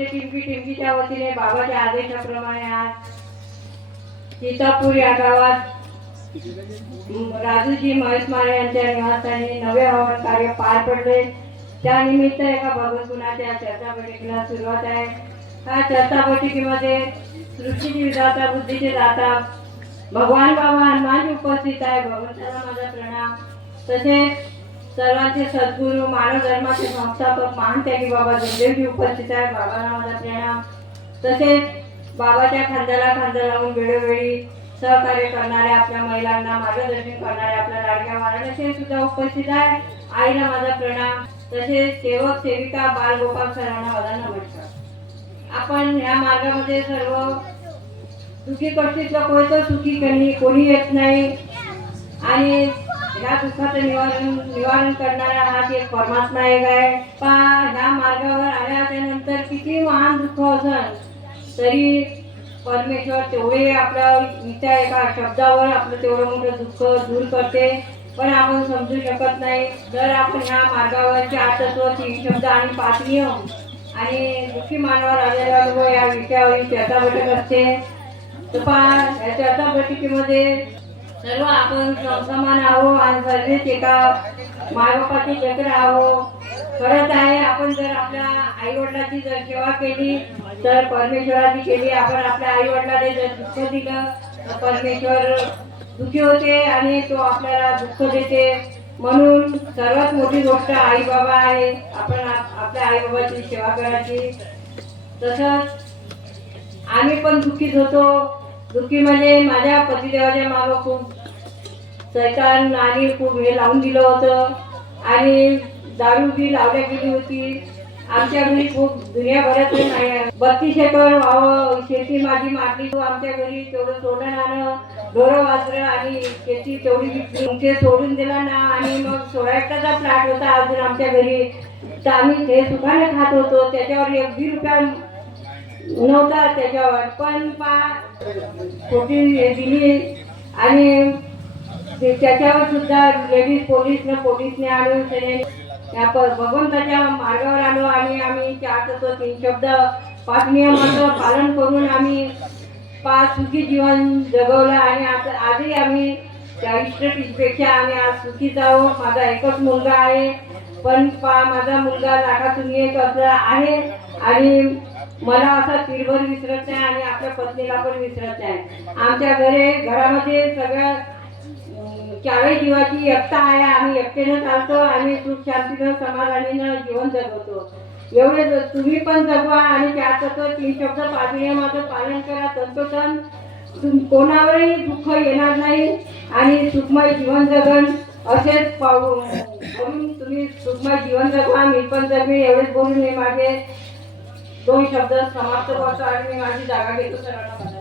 नुसते टिंकीच्या वतीने बाबाच्या आदेशाप्रमाणे आज सीतापूर या गावात राजूजी महेशमारे यांच्या निवासाने नवे हवन कार्य पार पडले। त्यानिमित्त एका भगवत गुणाच्या चर्चा बैठकीला सुरुवात आहे। हा चर्चा बैठकीमध्ये सृष्टीची विधाता बुद्धीचे दाता भगवान बाबा हनुमान उपस्थित आहे। भगवंताला माझा प्रणाम। तसेच सर्वांचे सद्गुरू मानव धर्माचे संस्थापक महान त्यागी बाबा जमदेवजी उपस्थित आहे। बाबांना माझा प्रणाम। तसेच बाबाच्या खांद्याला खांदा लावून वेळोवेळी सहकार्य करणाऱ्या आपल्या महिलांना मार्गदर्शन करणाऱ्या आपल्या लाडक्या वाराणसी सुद्धा उपस्थित आहे। आईला माझा प्रणाम। तसेच सेवक सेविका बालगोपाल सरांना माझा नमस्कार। आपण या मार्गामध्ये सर्व दुःखी कष्टीत लोक होतो, सुखी कोणी येत नाही आणि या दुःखाचं निवारण करणारा हा एक परमात्मा एक आहे। पण ह्या मार्गावर आल्यानंतर किती महान दुःख असेल तरी परमेश्वर तेवढे आपल्या त्या एका शब्दावर आपलं तेवढं मोठं दुःख दूर करते, पण आपण समजू शकत नाही। जर आपण ह्या मार्गावर 4 तत्व 3 शब्द आणि 5 नियम आणि दुःखी मानवावर आलेला अनुभव या विषयावर चर्चा बैठक असते। तर या चर्चा बैठकीमध्ये सर्व आपण समान आहो आणि सर्वच एका मायबापाची चक्र आहो करत आहे। आपण जर आपल्या आई वडिलांची जर सेवा केली तर परमेश्वराची केली। आपण आपल्या आई वडिलांना जर दुःख दिलं तर परमेश्वर दुःखी होते आणि तो आपल्याला दुःख देते। म्हणून सर्वात मोठी गोष्ट आई बाबा आहे। आपण आपल्या आई बाबाची सेवा करायची। तसंच आम्ही पण दुःखीच होतो। दुःखी म्हणजे माझ्या पतिदेवाच्या मागं खूप शैतान आणि खूप हे लावून दिलं होतं आणि दारू बी लावल्या गेली होती। आमच्या घरी खूप दुनियाभरात 32 एकर व्हावं शेती माझी मारली। आमच्या घरी तेवढं सोडलं नाणं ढोरं वासरं आणि शेती तेवढी ते सोडून दिला ना आणि मग 16 एकराचा प्लॉट होता अजून आमच्या घरी, तर आम्ही ते सुखाने खात होतो। त्याच्यावर 1 बी रुपया नव्हता त्याच्यावर, पण छोटी दिली आणि त्याच्यावर सुद्धा लेडीज पोलीसने आणून त्या भगवंताच्या मार्गावर आलो आणि आम्ही 4 तत्व 3 शब्द 5 नियमांचं पालन करून आम्ही 5 सुखी जीवन जगवलं आणि आजही आम्ही 40 पेक्षा आम्ही आज सुखीच आहोत। माझा एकच मुलगा आहे, पण माझा मुलगा लाखातून एक असं आहे आणि मला असा तीरभर विसरत नाही आणि आपल्या पत्नीला पण विसरत नाही। आमच्या घरामध्ये सगळ्या 4 जीवाची एकता आहे। आम्ही एकटेनं चालतो आणि सुख शांतीनं समाधानीनं जीवन जगवतो। एवढे तुम्ही पण जगवा आणि 4 तत्व 3 शब्द 5 नियमाचं पालन करा। तंतोतंत कोणावरही दुःख येणार नाही आणि सुखमय जीवन जगन असेच म्हणून तुम्ही सुखमय जीवन जगवा। मी पण जगेन एवढेच बोलून मी माझे 2 शब्द समाप्त करतो आणि मी माझी जागा घेतो। सर्वांना